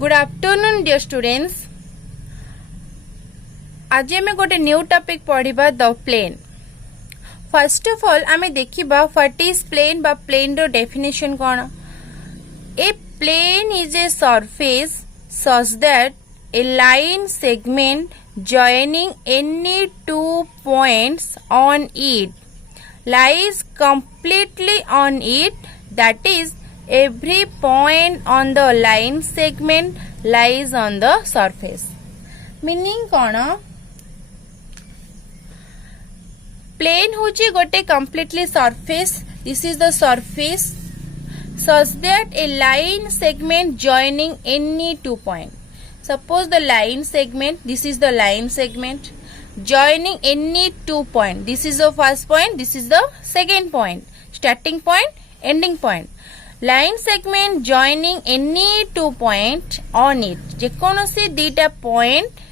Good afternoon dear students. आज आम गोटे न्यू टॉपिक पढ़िबा the plane. First of all आम देखिबा व्हाट इज प्लेन बा प्लेन रो डेफिनेशन कोन। A plane is a surface such that a line segment joining any two points on it lies completely on it, that is every point on the line segment lies on the surface. Meaning cone, plane होची गोटे completely surface, this is the surface such that a line segment joining any two point. Suppose the line segment, this is the line segment joining any two point. This is the first point, this is the second point, starting point, ending point. Line segment joining any two point on it. जेकोनोसी दीटा point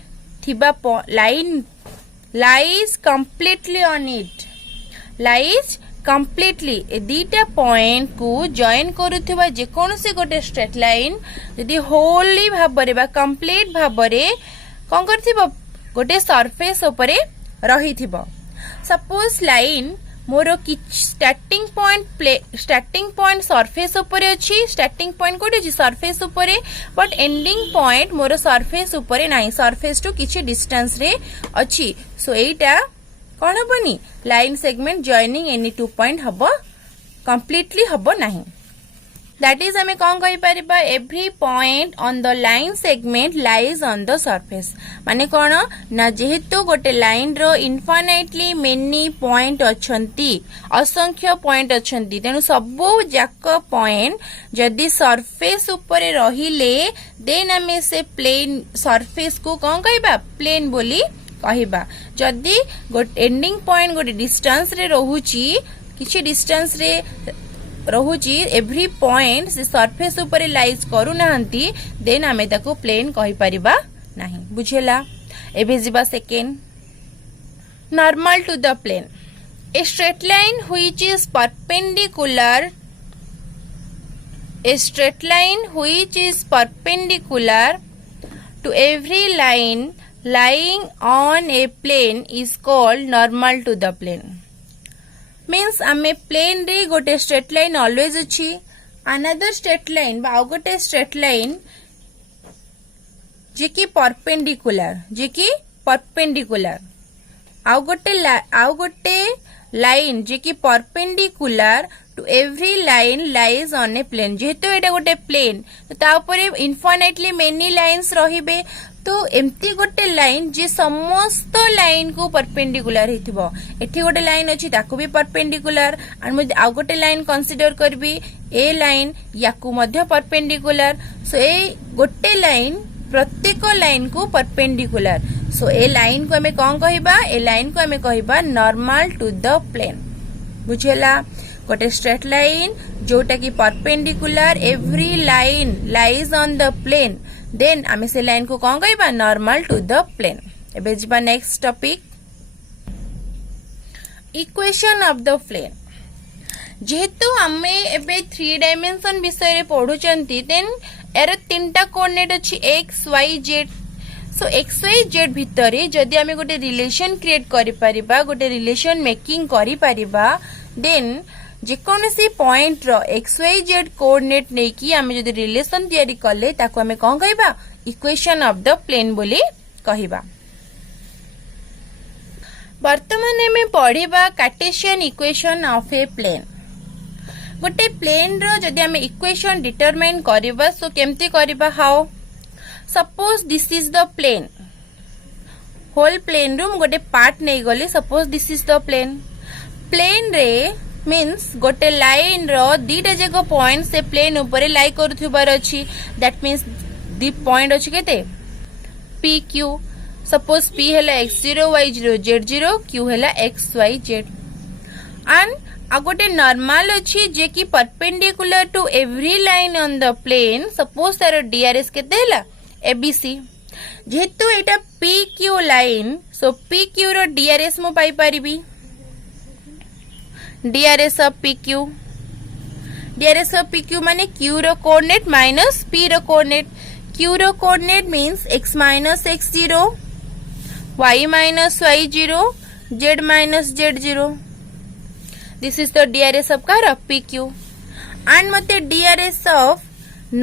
थिबा line lies completely on it. Lies completely ए दीटा point को join करूथिबा जेकोनोसी गोटे straight line यदि होली भाबरे बा कंप्लीट भाबरे कोन करथिबो गोटे सरफेस ऊपरे रहिथिबो। सपोज लाइन मोर कि स्टार्टिंग पॉइंट सरफेस ऊपरे अछि, स्टार्टिंग पॉइंट कोटे अछि सरफेस ऊपरे, but ending point more surface ऊपरे नाही, सरफेस टू किछि डिस्टेंस रे अछि। सो एटा कौन हबनी, line segment joining any two point हब कंप्लीटली हब नहीं। दैट इज हमें कौन कहि परिबा, every point on the line segment lies on the surface. माने कौन ना, जेहेतु गोटे लाइन रो इनफाइनाइटली मेनी पॉइंट अछंती, असंख्य पॉइंट अछंती, तेनु सबो जाक पॉइंट जदि सरफेस ऊपर रहिले देन हमें से प्लेन सरफेस को कौन कहिबा, प्लेन बोली कहिबा। जदि गोटे एंडिंग पॉइंट गोटे डिस्टेंस रे रहुची, किछि डिस्टेंस रे रहुची, एवरी पॉइंट से सरफेस ऊपर लाइज करू नाहंती, देन आमे ताको प्लेन कहि परिबा नाही। बुझेला। एबे जिबा second, normal to the plane. A straight line which is perpendicular, a straight line which is perpendicular to every line lying on a plane is called normal to the plane. Means आमे plane रे गोटे straight line always अछि, another straight line बा गोटे straight line जे कि perpendicular आउ गोटे लाइन जे कि perpendicular to every line lies on a plane. जेहेतु एटा गोटे प्लेन तो ता ऊपर इनफाइनाइटली मेनी लाइन्स रहिबे, तो एमती गोटे लाइन जे समस्त लाइन को परपेंडिकुलर हेतिबो। एठी गोटे लाइन अछि ताको भी परपेंडिकुलर, और मु आ गोटे लाइन कंसीडर करबी, ए लाइन याकू मध्य परपेंडिकुलर। सो ए गोटे लाइन प्रत्येक लाइन को परपेंडिकुलर। सो ए लाइन को हमें कौन कहिबा, ए लाइन को हमें कहिबा नॉर्मल टू द प्लेन। बुझेला। गोटे स्ट्रेट लाइन जोटा की perpendicular, every line lies on the plane, then आमे से लाइन को कौन कहिबा, नॉर्मल टू द प्लेन। एबे जिबा next topic, equation of the plane. जेहेतु आमे एबे 3 डायमेंशन विषय रे पढुचंती, देन एरो तीनटा कोऑर्डिनेट अछि x y z। So X Y Z भितर जदि आमे गोटे रिलेशन क्रिएट करि परिबा, गोटे रिलेशन मेकिंग करि परिबा, देन जेकोनोसी पॉइंट रो एक्स वाई जेड कोऑर्डिनेट नै कि आमे जदि रिलेशन तयारी कले ताको आमे कोन कहिबा, इक्वेशन ऑफ द प्लेन बोली कहिबा। वर्तमान में पढ़िबा Cartesian equation of a plane. गोटे प्लेन रो जदि आमे इक्वेशन डिटरमाइन करिबा, सो केमती करिबा, how. Suppose this is the plane, whole plane रो गोटे पार्ट नै गले, suppose this is the plane. Plane रे मीन्स गोटे लाइन रो दीटा जगह पॉइंट से प्लेन ऊपर लाई करूथिबार अछि, दैट मीन्स दी पॉइंट अछि केते, पी क्यू। सपोज पी हैला x0 y0 z0, q हैला x y z। एंड आ गोटे नॉर्मल अछि जे कि perpendicular to every line on the plane. Suppose तार डीआरएस केते हैला एबीसी। जेहेतु एटा P Q line, so P Q रो डीआरएस मु पाई परिबी, DRS of P Q. DRS of P Q माने क्यू रो कोऑर्डिनेट माइनस पी रो कोऑर्डिनेट। Q रो coordinate means x minus x0, y minus y0, z minus z0. This is the DRS of car PQ. And मते DRS of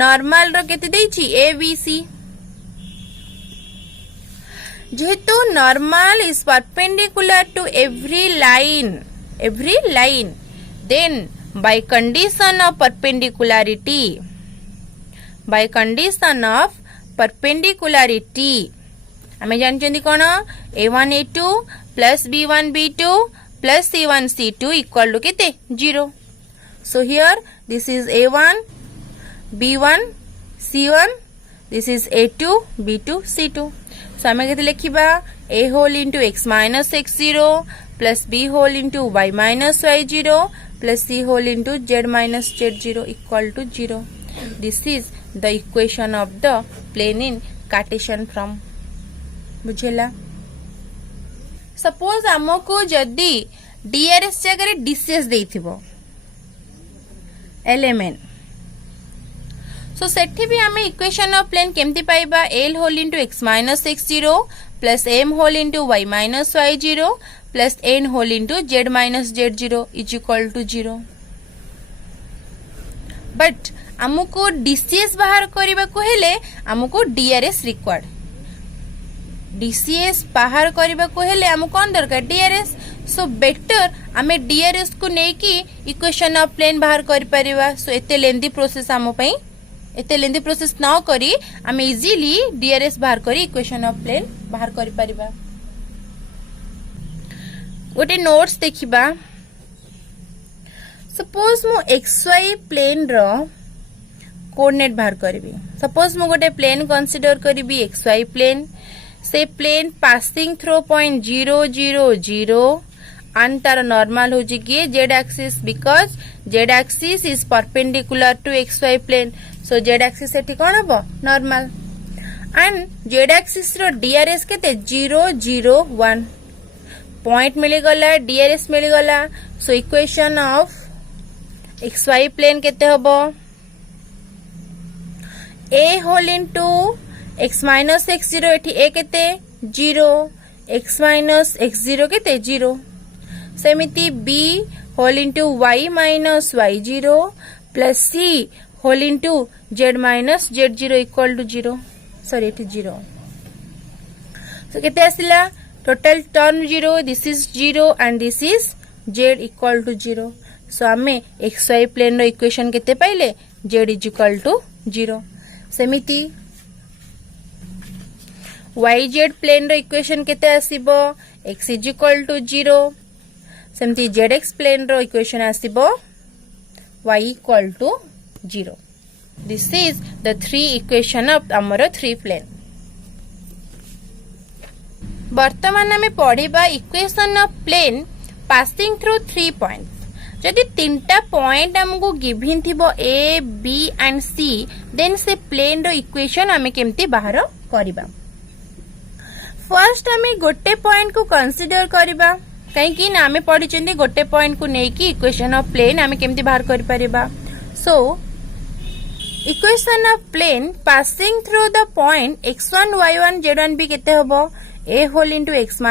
normal रो केते देछि ABC. जेहेतु normal is perpendicular to every line, then by condition of perpendicularity, आमे जानछन्ती कोन A1 A2 plus B1 B2 plus C1 C2 equal to केते 0. So here this is A1 B1 C1, this is A2 B2 C2. So आमे केते लिखिबा A whole into x minus x0 plus B whole into y minus y0 plus C whole into z minus z0 equal to 0. This is the equation of the plane in Cartesian form. बुझेला. Suppose आमको जदि DRS जगह DCS देइथिबो element, सो सेठी भी आमे equation of plane केमती पाइबा L whole into x minus x0 plus M whole into y minus y0 plus N whole into z minus z0 is equal to 0. But आमको DCS बाहर करबा को हेले आमको DRS रिक्वायर्ड. DCS बाहर करबा को हेले आमको कोन दरकार DRS. सो बेटर आमे DRS को नै कि इक्वेशन ऑफ प्लेन बाहर कर परिबा. सो एते लेंदी प्रोसेस आमो पई एते लेंदी प्रोसेस न करी आमे इजीली DRS बाहर करी इक्वेशन ऑफ प्लेन बाहर कर परिबा. गोटे नोट्स देखिबा. सपोज मु XY प्लेन रो कोऑर्डिनेट बाहर करबी. सपोज मु गोटे प्लेन कंसीडर करबी XY प्लेन. से plane passing through point 0 0 0 and तार नॉर्मल हो जी कि z axis, because z axis is perpendicular to XY plane. So z axis एठी कोन हबो नॉर्मल. एंड z एक्सिस रो DRS केते 0 0 1 पॉइंट मिली गला, DRS मिली गला. So equation of XY plane केते हबो A whole into x minus x0 एठी a केते 0, x माइनस x0 केते 0. सेमिति b whole into y minus y0 plus c whole into z minus z0 equal to 0. Sorry एठी 0. So केते आसिला total term 0, this is 0 and this is z equal to 0. So आमे xy plane रो equation केते पाइले z is equal to 0. सेमिति YZ plane रो equation केते आसीबो x इज इक्वल टू 0. सेमती ZX प्लेन रो equation आसीबो y equal to 0. This is the 3 equation of हमरो 3 प्लेन. वर्तमान हमें पढ़िबा equation of plane passing through 3 points. जदि 3टा पॉइंट हमको गिवन थिबो A B and C, then से प्लेन रो इक्वेशन हमें केमती बाहर करबा. फर्स्ट हमें गोटे पॉइंट को कंसीडर करबा, कहीं ना आमे पढ़ी गोटे पॉइंट को लेकिन इक्वेशन ऑफ प्लेन आमे केमती बाहर कर परिबा. So equation of plane passing through the point x1 y1 z1 b केते हबो A whole into x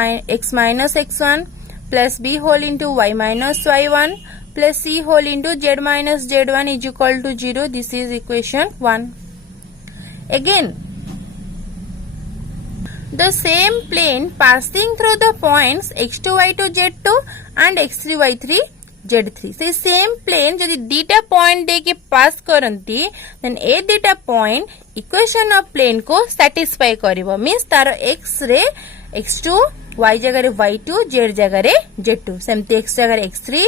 minus x1 plus b whole into y minus y1 plus c whole into z minus z1 is equal to 0. This is equation 1. Again the same plane passing through the points x2 y2 z2 and x3 y3 z3. से same plane जदि दीटा point दे के पास करंती then ए दीटा point equation of plane को satisfy करिवो. मींस तार x रे x2, y जगह रे y2, z जगह रे z2. सेमती x जगह रे x3,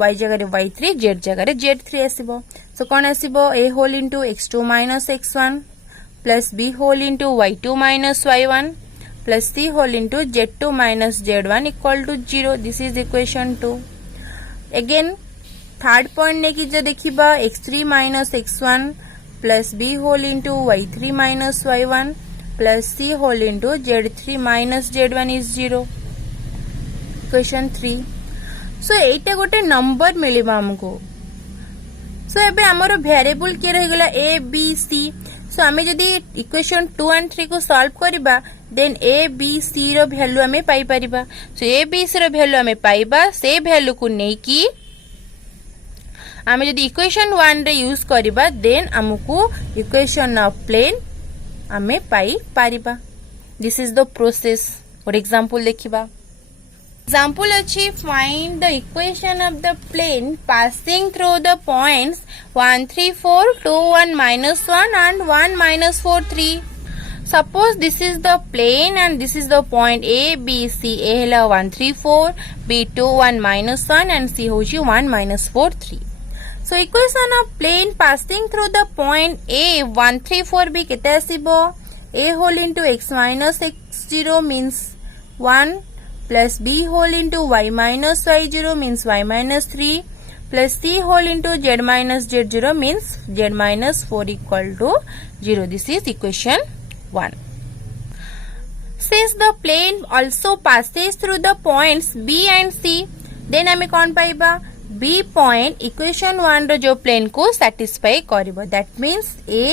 y जगह रे y3, z जगह रे z3 आसीबो. सो कोन आसीबो a whole into x2 minus x1 plus b whole into y2 minus y1 plus c whole into z2 minus z1 equal to 0. This is equation 2. Again third point ने की जो देखिबा x3 minus x1 plus b whole into y3 minus y1 plus c whole into z3 minus z1 is 0. Equation 3. So एटा गोटे number मिलिबा हमको. सो एबे हमरो variable के रह गेला a b c. सो आमे जदी इक्वेशन 2 एंड 3 को सॉल्व करबा देन ए बी सी रो वैल्यू आमे पाई परिबा। सो ए बी सी रो वैल्यू आमे पाइबा से वैल्यू को नै की आमे जदी इक्वेशन 1 रे यूज करबा देन हमकु इक्वेशन ऑफ प्लेन आमे पाई परिबा। This is the process. और एग्जांपल देखिबा। Example अच्छी find the equation of the plane passing through the points 1 3 4 2 1 minus 1 and 1 minus 4 3. Suppose this is the plane and this is the point A B C. A है 1 3 4, B 2 1 minus 1 and C होची 1 minus 4 3. So equation of plane passing through the point A 1 3 4 भी केते आसीबो? A whole into x minus x0 means 1 plus b whole into y minus y0 means y minus 3 plus c whole into z minus z0 means z minus 4 equal to 0. This is equation 1. Since the plane also passes through the points b and c, then हमें कौन पाइबा? b point equation 1 रो जो plane को satisfy करिबो. That means a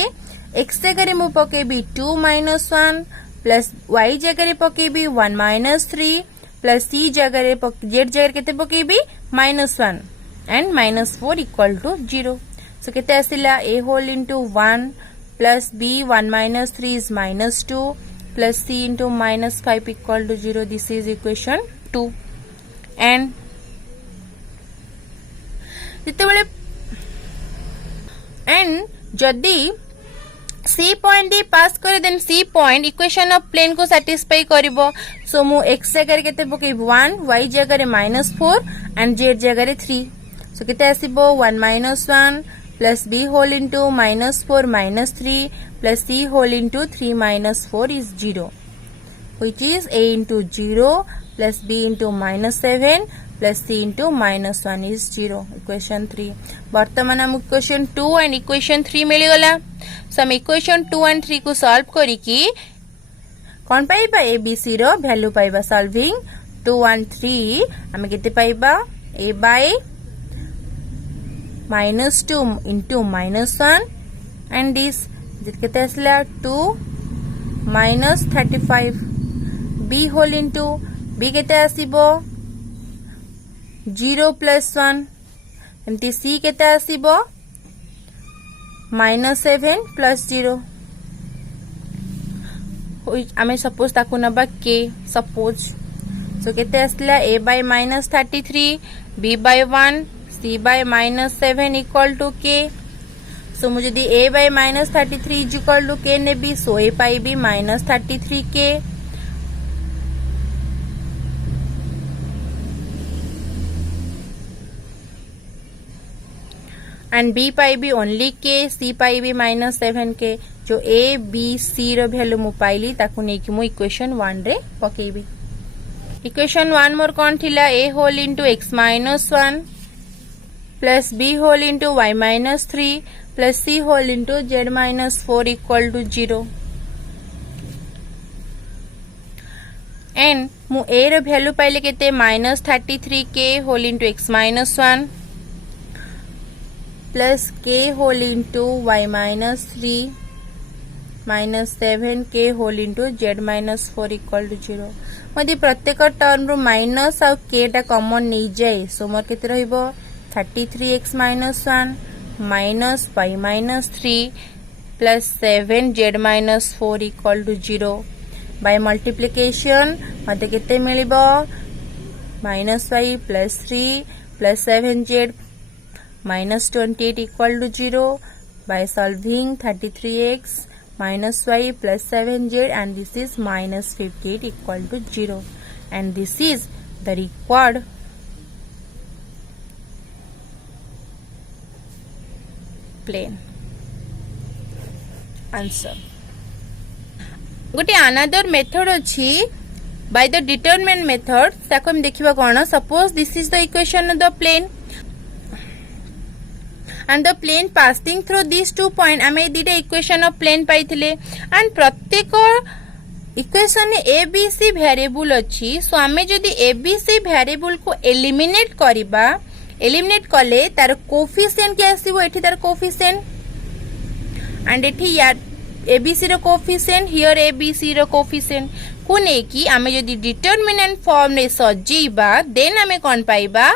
x जगह मु पकेबी 2 minus 1 plus y जगह पकेबी 1 minus 3 plus सी जगह जेड जगह केते पकेबी -1 एंड -4 इक्वल टू 0. सो केते आसिला a whole into 1 plus b 1 minus 3 is -2 plus c into -5 equal to 0. This is equation 2. And जितेबेले एंड जदी सी पॉइंट दी पास करे देन सी पॉइंट इक्वेशन ऑफ प्लेन को सैटिस्फाई करिवो. सो मु x जगह केते पके 1 y जगह -4 एंड z जगह 3. सो केते आसीबो 1 -1 plus b whole into -4 -3 plus c whole into 3 -4 is 0 which is a into 0 plus b into -7 plus c into -1 is 0. Equation 3. वर्तमान हम इक्वेशन 2 एंड इक्वेशन 3 मिल गला. सो हम इक्वेशन 2 एंड 3 को सॉल्व करी की कौन पाइबा? ए बी सी रो वैल्यू पाइबा. सॉल्विंग 2 एंड 3 हम केते पाइबा? a by -2 into -1 and this केते आसला 2 -35 b होल into b केते आसीबो 0 plus 1 एमती c केते आसीबो -7 plus 0. आमे सपोज ताकू नबा k सपोज. सो केते आसला a by -33 b by 1 c by -7 equal to k. सो मुझे दी a by -33 is equal to k ने भी सो a पाई भी -33k एंड b पाई भी ओनली k, c पाई भी -7k. जो a b c रो वैल्यू मु पाइली ताकू नै कि मु इक्वेशन 1 रे पकेबी. इक्वेशन 1 मोर कोन थिला? a whole into x -1 plus b whole into y -3 plus c whole into z -4 equal to 0. And मु a रो वैल्यू पाइले केते -33k whole into x -1 plus k whole into y -3 -7k whole into z -4 equal to 0. मध्य प्रत्येक term रू minus आ k टा common नहीं जाए. सो मोर केते रहइबो 33x -1 minus y -3 plus 7z -4 equal to 0. By multiplication मते केते मिलिबो -y plus 3 plus 7z -28 equal to 0. By solving 33x minus y plus 7z and this is -58 equal to 0. And this is the required plane. Answer. गोटे another method अच्छी by the determinant method. ताको हम देखिबा कोन. Suppose this is the equation of the plane and the plane passing through these 2 points. आमे दिटे equation of plane पाइथिले and प्रत्येक equation A B C variable अछि. सो आमे जदी ए बी सी वेरिएबल को एलिमिनेट करिबा, एलिमिनेट कले तार कोफिशिएंट के आसीबो. एठी तार कोफिशिएंट एंड एठी एबीसी रो कोफिशिएंट हियर एबीसी रो कोफिशिएंट को नेकी आमे जदि डिटरमिनेंट फॉर्म रे सजेइबा देन आमे कोन पाइबा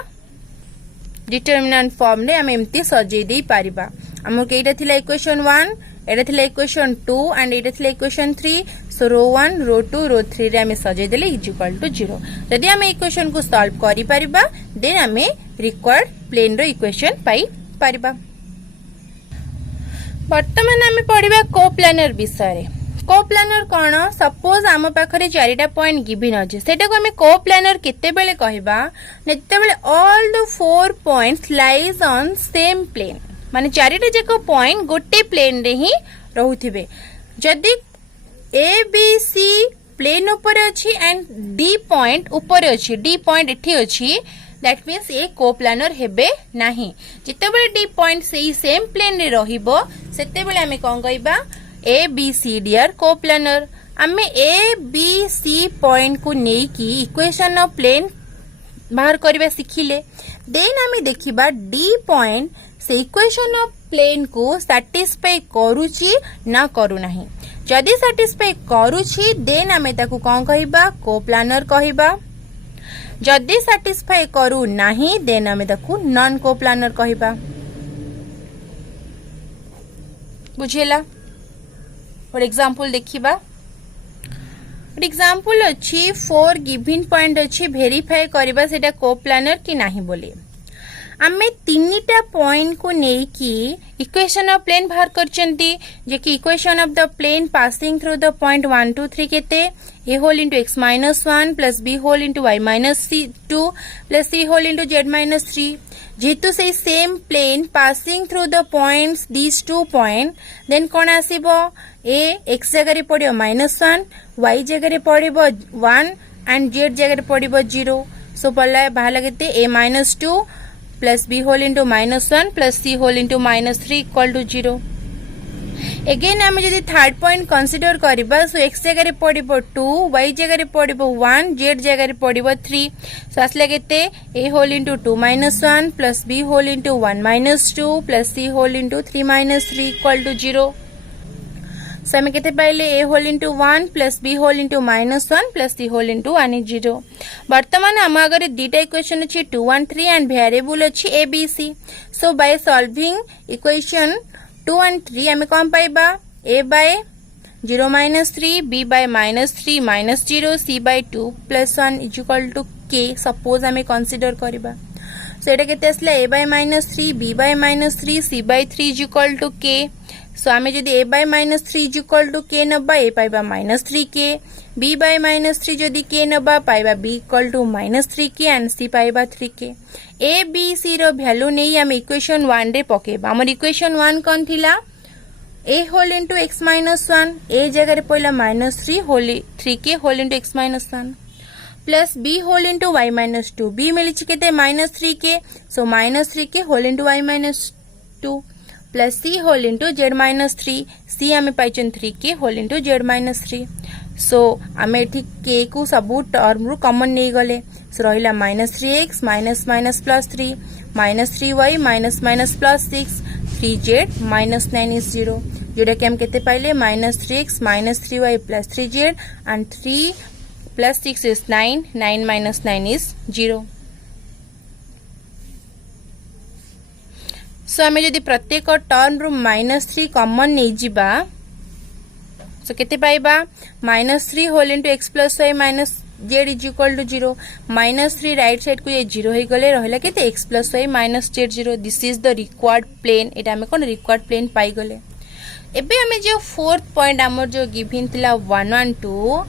डिटरमिनेंट फॉर्म रे आमे एम्ति सजेइ देई पारिबा हमर केइटा थिला इक्वेशन 1 एटा थिला इक्वेशन 2 एंड एटा थिला इक्वेशन 3 सो रो 1 रो 2 रो 3 रे आमे सजेइ देले इज इक्वल टू 0 जदि आमे इक्वेशन को सॉल्व करि पारिबा देन आमे रिक्वायर्ड प्लेन रो इक्वेशन पाई पारिबा वर्तमान आमे पढिबा कोप्लानर विषय कोप्लानर कोन सपोज आम पाखरे चारिटा पॉइंट गिवन अछि सेटा को आमे कोप्लानर केते बेले कहिबा नेते बेले all the 4 points lies on same plane माने चारिटा जेको पॉइंट गोटे प्लेन रे ही रहुथिबे जदि ए बी सी प्लेन ऊपर अछि एंड डी पॉइंट ऊपर अछि डी पॉइंट एठी अछि दैट मीन्स ए कोप्लानर हेबे नाही जिते बेले डी पॉइंट सेही सेम प्लेन रे रहिबो सेते बेले आमे कोन कहिबा A B C D are coplanar आमे ए बी सी पॉइंट को नेई की इक्वेशन ऑफ प्लेन बाहर करबा सिखिले देन आमे देखिबा डी पॉइंट से इक्वेशन ऑफ प्लेन को सैटिस्फाई करूची ना करू नाही जदि सैटिस्फाई करूची देन आमे ताकू कोन कहिबा कोप्लानर कहिबा जदि सैटिस्फाई करू नाही देन आमे ताकू नॉन कोप्लानर कहिबा बुझेला और एग्जांपल देखिबा और एग्जांपल अछि 4 गिवन पॉइंट अछि वेरीफाई करबा सेटा कोप्लानर कि नाही बोले आमे तीनटा पॉइंट को नेई की इक्वेशन ऑफ प्लेन बाहर करचंती जे कि equation of the plane passing through the point 1 2 3 केते a whole into x minus 1 plus b whole into y minus 2 plus c whole into z minus 3 जेतु से same plane passing through the points these two point then कोन आसीबो a x जगह रे पडियो -1 y जगह रे पडियो 1 and z जगह रे पडियो 0 सो पल्ला बाहला केते a -2 plus b whole into -1 plus c whole into -3 equal to 0 again आमे जदि थर्ड पॉइंट कंसीडर करबा सो x जगह रे पडिबो 2 y जगह रे पडिबो 1 z जगह रे पडिबो 3 सो असले केते a whole into 2 -1 plus b whole into 1 -2 plus c whole into 3 -3 equal to 0 so आमे केते पाइले a whole into 1 plus b whole into -1 plus c whole into 1 is 0 वर्तमान हम अगर दीटा इक्वेशन अछि 2 1 3 एंड वेरिएबल अछि a b c so by solving equation 2 and 3 आमे कोन पाइबा a by 0 - 3 b by -3 -0 c by 2 plus 1 is equal to k suppose आमे consider करबा सो एटा केते असला a by -3 b by -3 c by 3 is equal to k सो आमे जदि a by -3 is equal to k नबा a पाइबा -3k b by -3 जदि k नबा पाइबा b equal to -3k and c पाइबा 3k a b c रो value नै हम इक्वेशन 1 रे पकेबा हमर इक्वेशन 1 कोन थिला a whole into x minus 1 a जगह रे पइला -3 Holi 3k whole into x minus 1 plus b whole into y minus 2 b मिली छि केते -3k सो -3k whole into y minus 2 plus c whole into z minus 3 c आमे पाइचन 3k whole into z minus 3 सो आमे ठीक k को सबु term रु common नै गले सो रहिला -3x minus minus plus 3 -3y minus minus plus 6 3z -9 is 0 जोटा कि हम केते पाइले -3x -3y plus 3z and 3 plus 6 is 9 9 minus 9 is 0 so आमे जदि प्रत्येक टर्म रु -3 कॉमन नै जिबा सो केते पाइबा -3 whole into x plus y minus z is equal to 0 -3 right side को ये 0 हे गले रहला केते x plus y minus z 0 this is the required plane एटा हमें कोन रिक्वायर्ड प्लेन पाई गले एबे हमें जो फोर्थ पॉइंट हमर जो गिवन थिला 1 1 2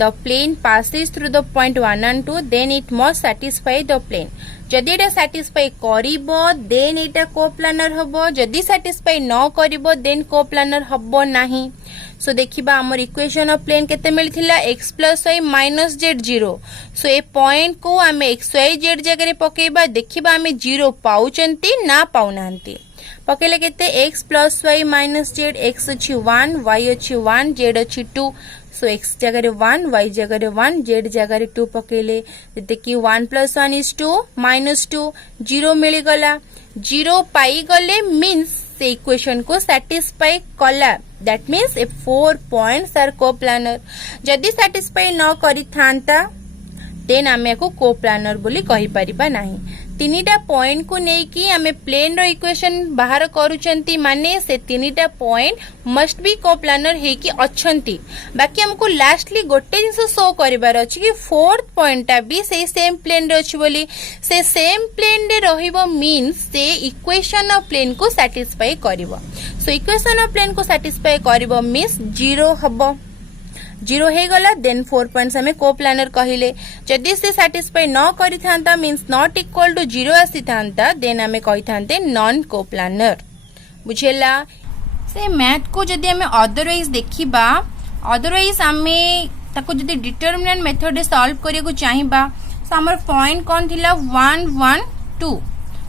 the plane passes through the point 1 and 2 then it must satisfy the plane जदि एटा सैटिस्फाई करिवो देन एटा कोप्लानर हबो जदि सैटिस्फाई न करिवो देन कोप्लानर हबो नाही सो देखिबा हमर इक्वेशन ऑफ प्लेन केते मिलथिला x plus y minus z 0 सो ए पॉइंट को हमें x y z जगह रे पकेबा देखिबा हमें 0 पाउचंती ना पाउनांती पकेले केते x plus y minus z x अछि 1 y अछि 1 z अछि 2 सो x जगह रे 1 y जगह रे 1 z जगह रे 2 पकेले जते कि 1 plus 1 is 2 minus 2 0 मिली गला 0 पाई गले मींस से इक्वेशन को सैटिस्फाई कला that means a 4 points are coplanar जदि सैटिस्फाई न करि थांता देन आमे को कोप्लानर बोली कहि परिबा नाही तीनिटा पॉइंट को नेकी आमे प्लेन रो इक्वेशन बाहर करूचंती माने से तीनिटा पॉइंट मस्ट बी कोप्लानर हे कि अछंती बाकी हमको लास्टली गोटे जिंस शो करिवार अछि कि फोर्थ पॉइंटटा भी से सेम प्लेन रे अछि बोली से सेम प्लेन रे रहिबो मीन्स से इक्वेशन ऑफ प्लेन को सैटिस्फाई करिवो सो इक्वेशन ऑफ प्लेन को सैटिस्फाई करिवो मीन्स 0 हबो 0 हे गला देन 4 पॉइंट्स हमें कोप्लानर कहिले जदि से सैटिस्फाई न करि थांता मींस नॉट इक्वल टू 0 आसी थांता देन हमें कहि थांते नॉन कोप्लानर बुझेला से मैथ को जदि हमें अदरवाइज देखिबा अदरवाइज हमें ताको जदि डिटरमिनेंट मेथड रे सॉल्व करिया को चाहिबा सो हमर पॉइंट कोन थिला 1 1 2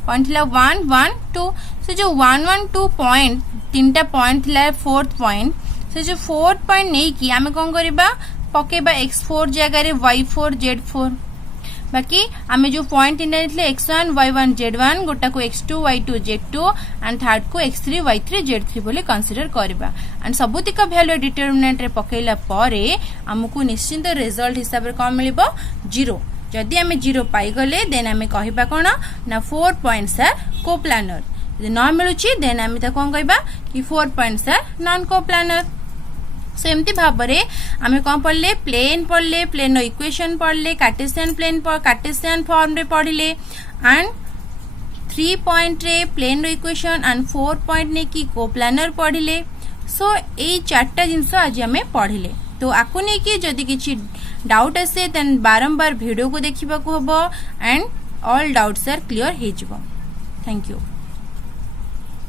पॉइंट थिला 1 1 2 से जो 1 1 2 पॉइंट तीनटा पॉइंट थिला फोर्थ पॉइंट से जो फोर्थ पॉइंट नहीं कि आमे कौन करिबा पकेबा x4 जगह रे y4 z4 बाकी आमे जो पॉइंट इनले x1 y1 z1 गोटा को x2 y2 z2 and third को x3 y3 z3 बोले कंसीडर करबा एंड सबुतिक वैल्यू डिटरमिनेंट रे पकेला पारे हमकु निश्चित रिजल्ट हिसाब रे कोन मिलिबो 0 जदि आमे 0 पाई गले देन आमे कहिबा कोन ना 4 पॉइंट्स आर कोप्लानर यदि न मिलुची देन आमे त कोन कहबा कि 4 पॉइंट्स आर नॉन कोप्लानर सो एमती भाबरे आमे कोन पढ़ले प्लेन इक्वेशन पढ़ले कार्टेशियन फॉर्म रे पढ़ले एंड 3 पॉइंट रे प्लेन इक्वेशन एंड 4 पॉइंट ने की कोप्लानर पढ़ले सो ए चारटा जिंस आज आमे पढ़ले तो आकु ने की जदी किछि डाउट आसे देन बारंबार वीडियो को देखिबा को हबो and all doubts are clear हे जिवो थैंक यू।